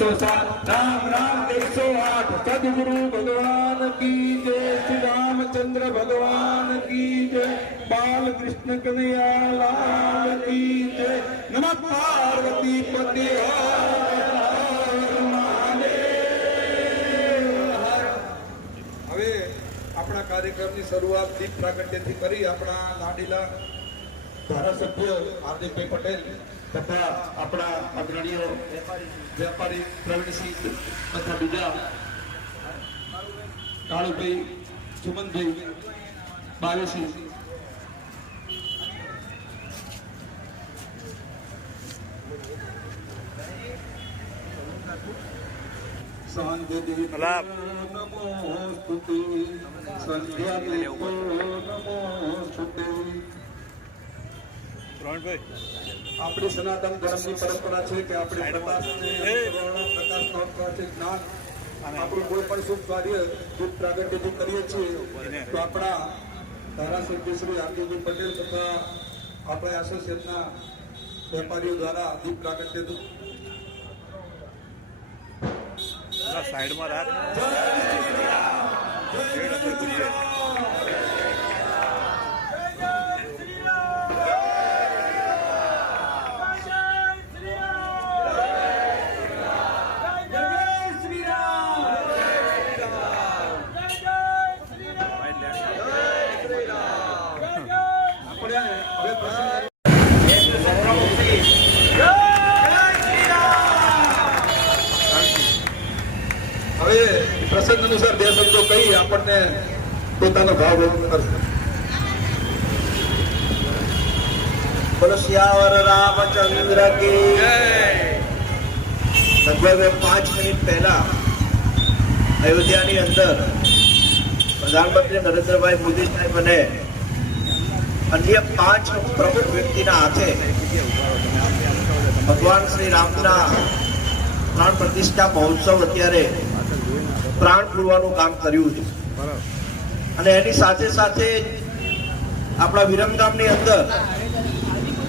એકસો સાત એકસો આઠ સદગુરુ ભગવાન કી જય શ્રી રામચંદ્ર ભગવાન કી જય બાલકૃષ્ણ કનૈયા લાલ કી જય નમ પાર્વતી પતિ હવે આપણા કાર્યક્રમની શરૂઆત દીપ પ્રાગટ્યથી કરી આપણા લાડીલા ધારાસભ્ય હાર્દિકભાઈ પટેલ તથા આપણા અગ્રણીઓ વેપારી પ્રવીણસિંહ તથા બીજા કાળુભાઈ સુમનભાઈ બાવીસિંહ સંધ્યા સંધ્યા નમોસ્તુતે આપણી સનાતન ધર્મની પરંપરા છે કે આપણે પ્રકાશને અનુસરણ, પ્રકાશનો અર્થ છે જ્ઞાન. આપણું કોઈ પણ શુભ કાર્ય દુઃખ પ્રાગટ્યથી કરીએ છીએ તો આપણા ધારાસભ્ય શ્રી આરતીભાઈ પટેલ તથા આપણા એસોસિએટના વેપારીઓ દ્વારા દીપ પ્રાગટ્ય સાઈડમાં રાખ આપણે હવે પ્રસંગ હવે પ્રસંગ અનુસાર બે શબ્દો કહી આપણને પોતાનો ભાવ વ્યક્ત કરશે. બોલો શ્યાવર રામચંદ્ર કી લગભગ પાંચ મિનિટ પહેલા અયોધ્યાની અંદર પ્રધાનમંત્રી નરેન્દ્રભાઈ મોદી સાહેબ અને અન્ય પાંચ પ્રમુખ વ્યક્તિના હાથે ભગવાન શ્રી રામના પ્રાણ પ્રતિષ્ઠા મહોત્સવ અત્યારે પ્રાણ પૂરવાનું કામ કર્યું છે અને એની સાથે સાથે આપણા વિરમગામની અંદર,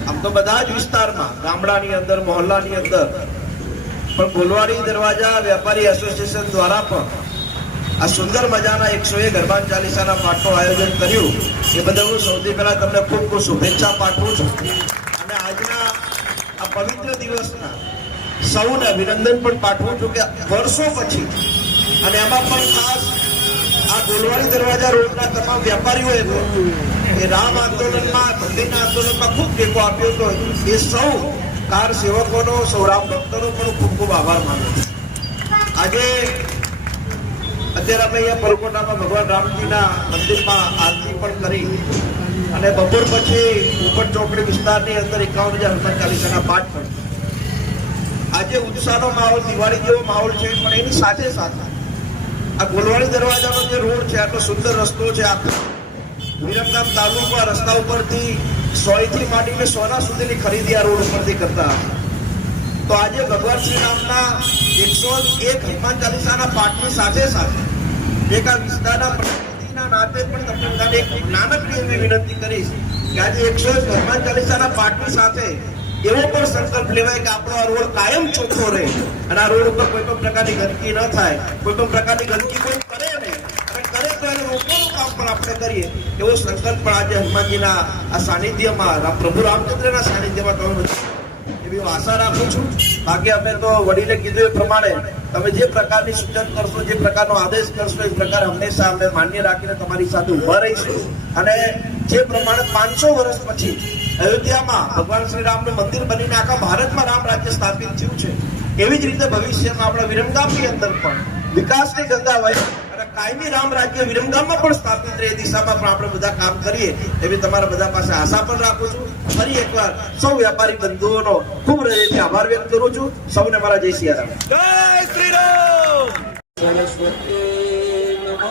આમ તો બધા જ વિસ્તારમાં, ગામડાની અંદર, મહોલ્લાની અંદર, પણ બોલવાડી દરવાજા વેપારી એસોસિએશન દ્વારા પણ આ સુંદર મજાના એકસો એક ગરબાન ચાલીસાના પાઠનું આયોજન કર્યું. એ બદલ હું સૌથી પહેલા તમને ખૂબ ખૂબ શુભેચ્છા પાઠવું છું. અને આજના આ પવિત્ર દિવસના સૌને અભિનંદન પણ પાઠવું છું કે વર્ષો પછી અને એમાં પણ ખાસ આ ગોલવાડી દરવાજા રોડના તમામ વેપારીઓએ એ રામ આંદોલનમાં મંદિરના આંદોલનમાં ખૂબ ટેકો આપ્યો હતો. એ સૌ કાર સેવકોનો, સૌ રામ ભક્તોનો પણ ખૂબ ખૂબ આભાર માનું છું. આજે અત્યારે અમે અહીંયા પરકોટામાં ભગવાન રામજીના મંદિરમાં આરતી પણ કરી અને બપોર પછી ઉપર ચોકડી વિસ્તારની અંદર એકાવન હજાર હનુમાન ચાલીસાના પાઠ પણ આજે ઉત્સાહનો માહોલ, દિવાળી જેવો માહોલ છે, પણ એની સાથે સાથે આ ગોલવાડી દરવાજાનો જે રોડ છે, આટલો સુંદર રસ્તો છે, આ વિરમગામ તાલુકા રસ્તા ઉપરથી સોયથી માંડીને સોના સુધીની ખરીદી આ રોડ ઉપરથી કરતા તો આજે ભગવાન શ્રી રામના એકસો એક હનુમાન ચાલીસાના પાઠની સાથે સાથે એક આ વિસ્તારના પ્રતિનિધિના નાતે પણ તમને એક નાનકડી એવી વિનંતી કરીશ કે આજે એકસો એક હનુમાન ચાલીસાના પાઠની સાથે એવો પણ સંકલ્પ લેવાય કે આપણો આ રોડ કાયમ ચોખ્ખો રહે અને આ રોડ ઉપર કોઈ પણ પ્રકારની ગંદકી ન થાય, કોઈ પણ પ્રકારની ગંદકી કોઈ કરે નહીં. અને કરે કામ પણ આપણે કરીએ એવો સંકલ્પ પણ આજે હનુમાનજીના આ સાનિધ્યમાં પ્રભુ રામચંદ્રના સાનિધ્યમાં તમે એવી હું આશા રાખું છું. બાકી અમે તો વડીલે કીધું એ પ્રમાણે તમે જે પ્રકારની સૂચન કરશો, જે પ્રકારનો આદેશ કરશો, એ પ્રકાર હંમેશા અમે માન્ય રાખીને તમારી સાથે ઊભા રહીશું. અને જે પ્રમાણે પાંચસો વર્ષ પછી અયોધ્યામાં ભગવાન શ્રી રામનું મંદિર બનીને આખા ભારતમાં રામ રાજ્ય સ્થાપિત થયું છે. એવી જ રીતે ભવિષ્યમાં આપણા વિરમગામની અંદર પણ વિકાસની ગંગા વહે અને કાયમી રામ રાજ્ય વિરમગામમાં પણ સ્થાપિત રહે એ દિશામાં પણ આપણે બધા કામ કરીએ એવી તમારા બધા પાસે આશા પણ રાખું છું. ફરી એકવાર સૌ વ્યાપારી બંધુઓનો ખૂબ હૃદયથી આભાર વ્યક્ત કરું છું. સૌને મારા જય સિયારામ જય શ્રી રામ! સરસ્વતી નમઃ.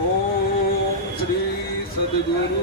ઓમ શ્રી સદગુરુ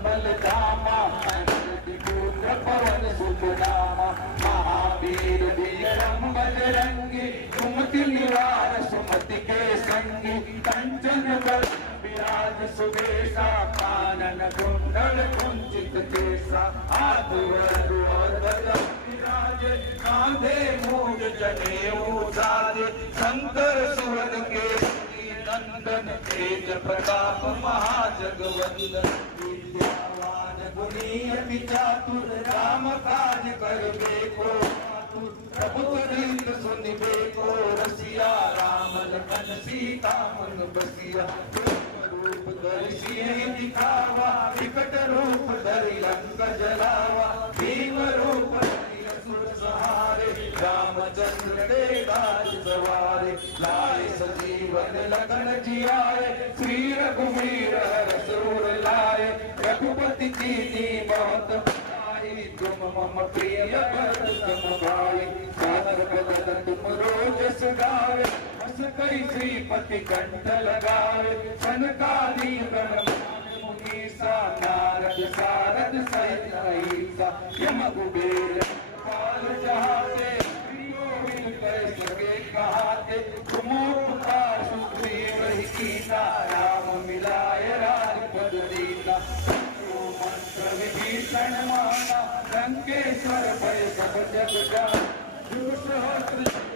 કમલધામા અનંત પવન સુખધામા મહાવીર વીરમ બજરંગી સુમતિ નિવાર સુમતિ કે સંગી કંચન બિરાજ સુબેશા કાનન કુંડળ કુંચિત કેસા આદુર ધ્વજ બિરાજ કાંધે મૂજ જનેઉ સાજ શંકર સુવન કેસા नंदन तेज प्रताप महाजगवंदन विद्यावान गुणी अति चातुर राम काज करबे को प्रभु करिंद सुनिबे को रसिया राम लखन सीता मन बसिया. रूप दर्शी दिखावा विकट रूप धरि लंक जलावा. भीम रूप रामचंद्र के काज सवारे लाए सजीवन लगन जियाए श्री रघुवीर हर सूर लाए रघुपति की बहुत बड़ाई तुम मम प्रिय भरत सम भाई सादर बदन तुम रोज सगावे बस कई श्रीपति कंठ लगावे सनकादी गण मुनीसा नारद सारद सहित अहिसा यम कुबेर पाल जहाते But never die. You were so hard for the